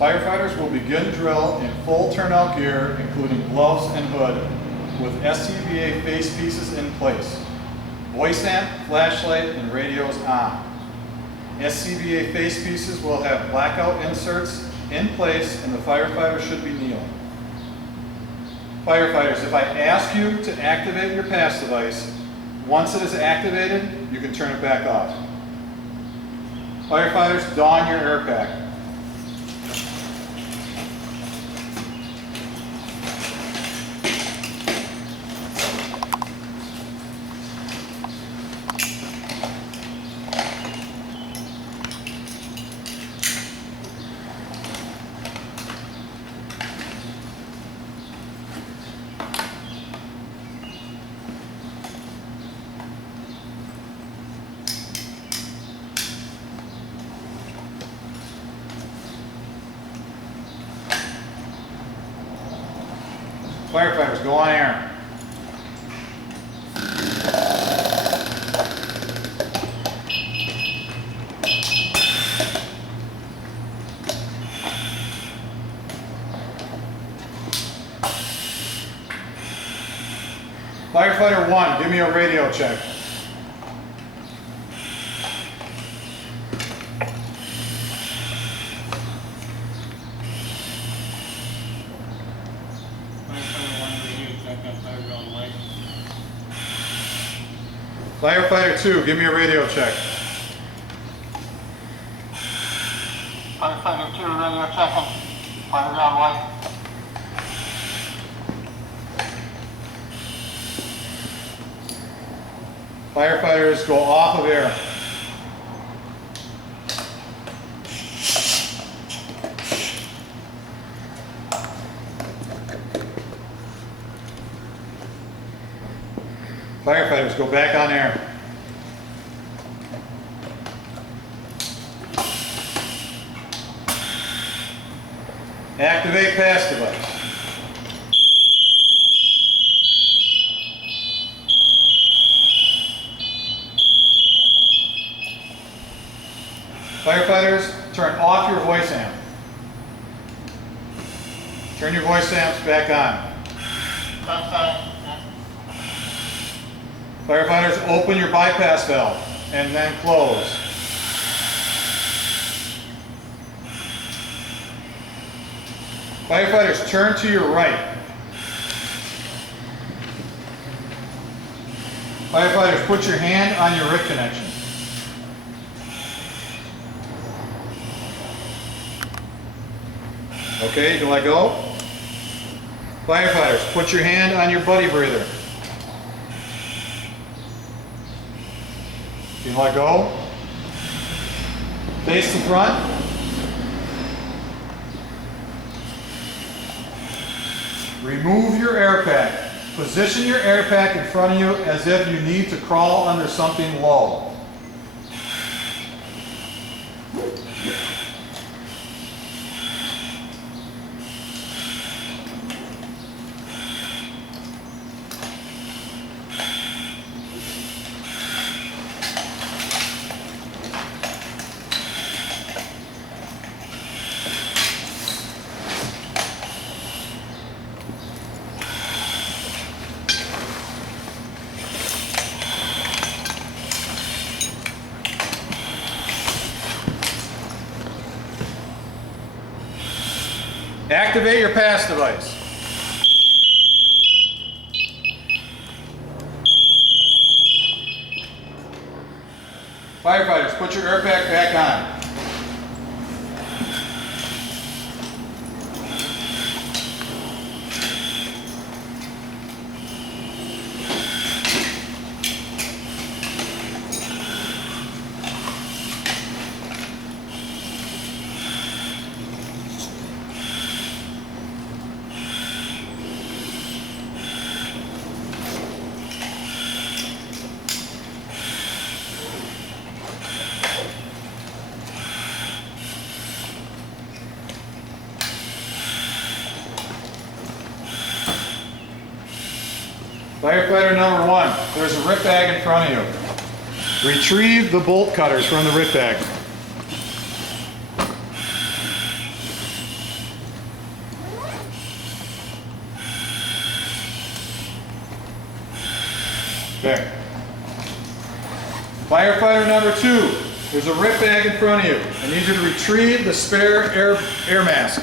Firefighters will begin drill in full turnout gear, including gloves and hood, with SCBA face pieces in place. Voice amp, flashlight, and radios on. SCBA face pieces will have blackout inserts in place, and the firefighter should be kneeling. Firefighters, if I ask you to activate your pass device, once it is activated, you can turn it back off. Firefighters, don your air pack. Firefighters, go on air. Firefighter 1, give me a radio check. Firefighter 2, give me a radio check. Firefighter 2, radio checking. Fire ground white. Firefighters, go off of air. Firefighters, go back on air. Activate pass device. Firefighters, turn off your voice amp. Turn your voice amps back on. Firefighters, open your bypass valve and then close. Firefighters, turn to your right. Firefighters, put your hand on your RIC connection. Okay, you can let go. Firefighters, put your hand on your buddy breather. You can let go. Face the front. Remove your air pack. Position your air pack in front of you as if you need to crawl under something low. Activate your pass device. Firefighters, put your air pack back on. Firefighter number 1, there's a RIP bag in front of you. Retrieve the bolt cutters from the RIP bag. Okay. Firefighter number 2, there's a rip bag in front of you. I need you to retrieve the spare air mask.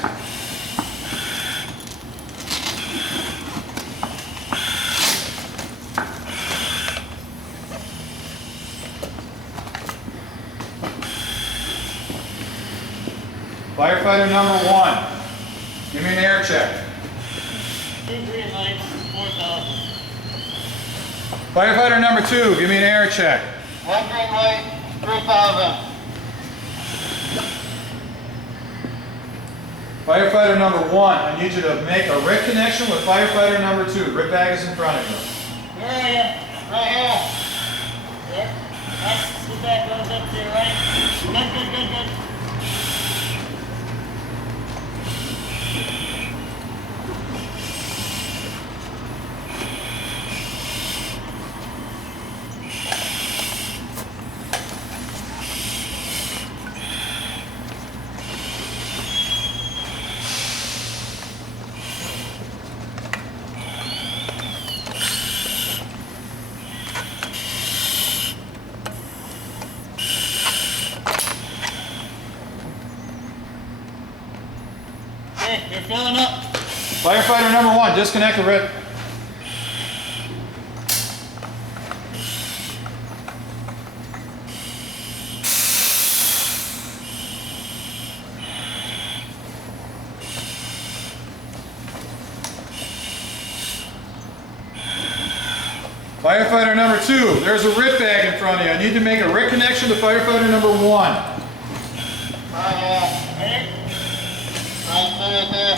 Firefighter number 1, give me an air check. 2 green lights, 4,000. Firefighter number 2, give me an air check. 1 green light, 3,000. Firefighter number 1, I need you to make a RIT connection with firefighter number 2. RIT bag is in front of you. Where are you? Right here. Yep. That's the back goes up to your right. Good. Okay, you're filling up. Firefighter number 1, disconnect the RIT. Firefighter number 2, there's a RIT bag in front of you. I need to make a RIT connection to firefighter number 1. Right. Right there.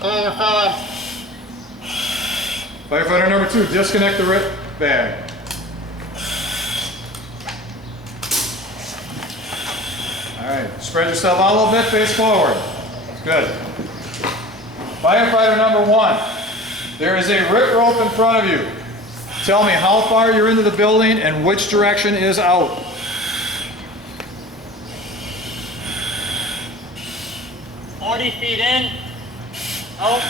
Okay, you're filling. Firefighter number 2, disconnect the RIT bag. Alright, spread yourself out a little bit, face forward. Good. Firefighter number 1, there is a RIT rope in front of you. Tell me how far you're into the building and which direction is out. $40 feet in. Out.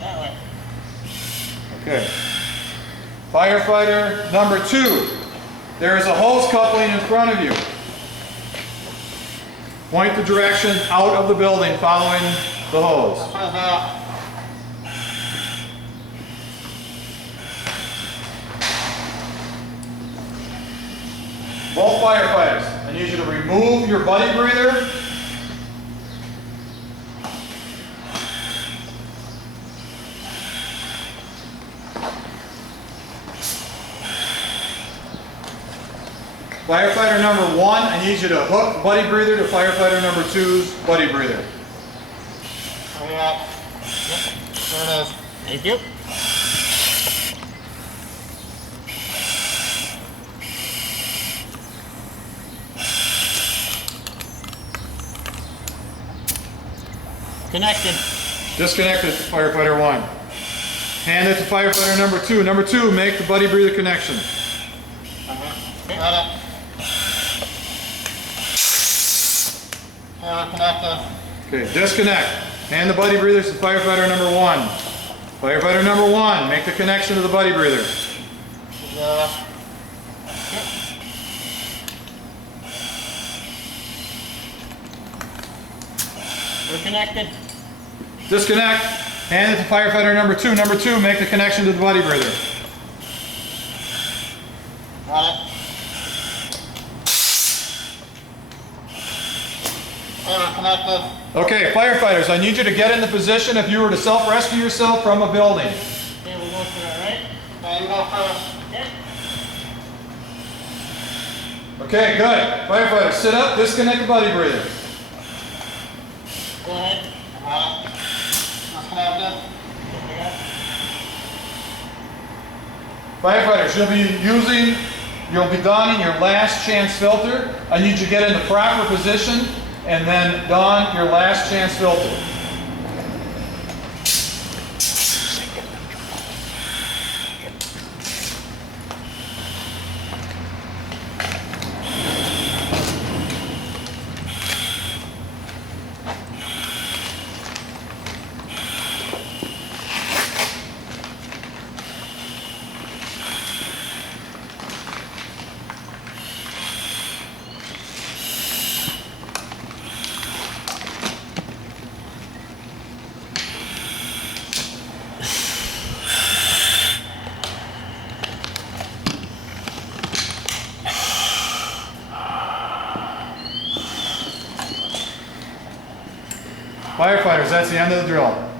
That way. Okay. Firefighter number 2, there is a hose coupling in front of you. Point the direction out of the building following the hose. This one's out. Both firefighters, I need you to remove your buddy breather. Firefighter number 1, I need you to hook buddy breather to firefighter number 2's buddy breather. Hurry up. Yep. There it is. Thank you. Connected. Disconnected, firefighter 1. Hand it to firefighter number 2. Number 2, make the buddy breather connection. Got it. Okay, we're connected. Okay, disconnect. Hand the buddy breathers to firefighter number 1. Firefighter number 1, make the connection to the buddy breather. Yeah. We're connected. Disconnect. Hand it to firefighter number 2. Number 2, make the connection to the buddy breather. Got it. Okay, we're connected. Okay, firefighters, I need you to get into position if you were to self-rescue yourself from a building. Okay, we'll go for that, right? Yeah, you go first. Okay. Okay, good. Firefighters, sit up, disconnect the buddy breather. Go ahead. Got it. Disconnected. Firefighters, you'll be donning your last chance filter. I need you to get in the proper position and then don your last chance filter. Firefighters, that's the end of the drill.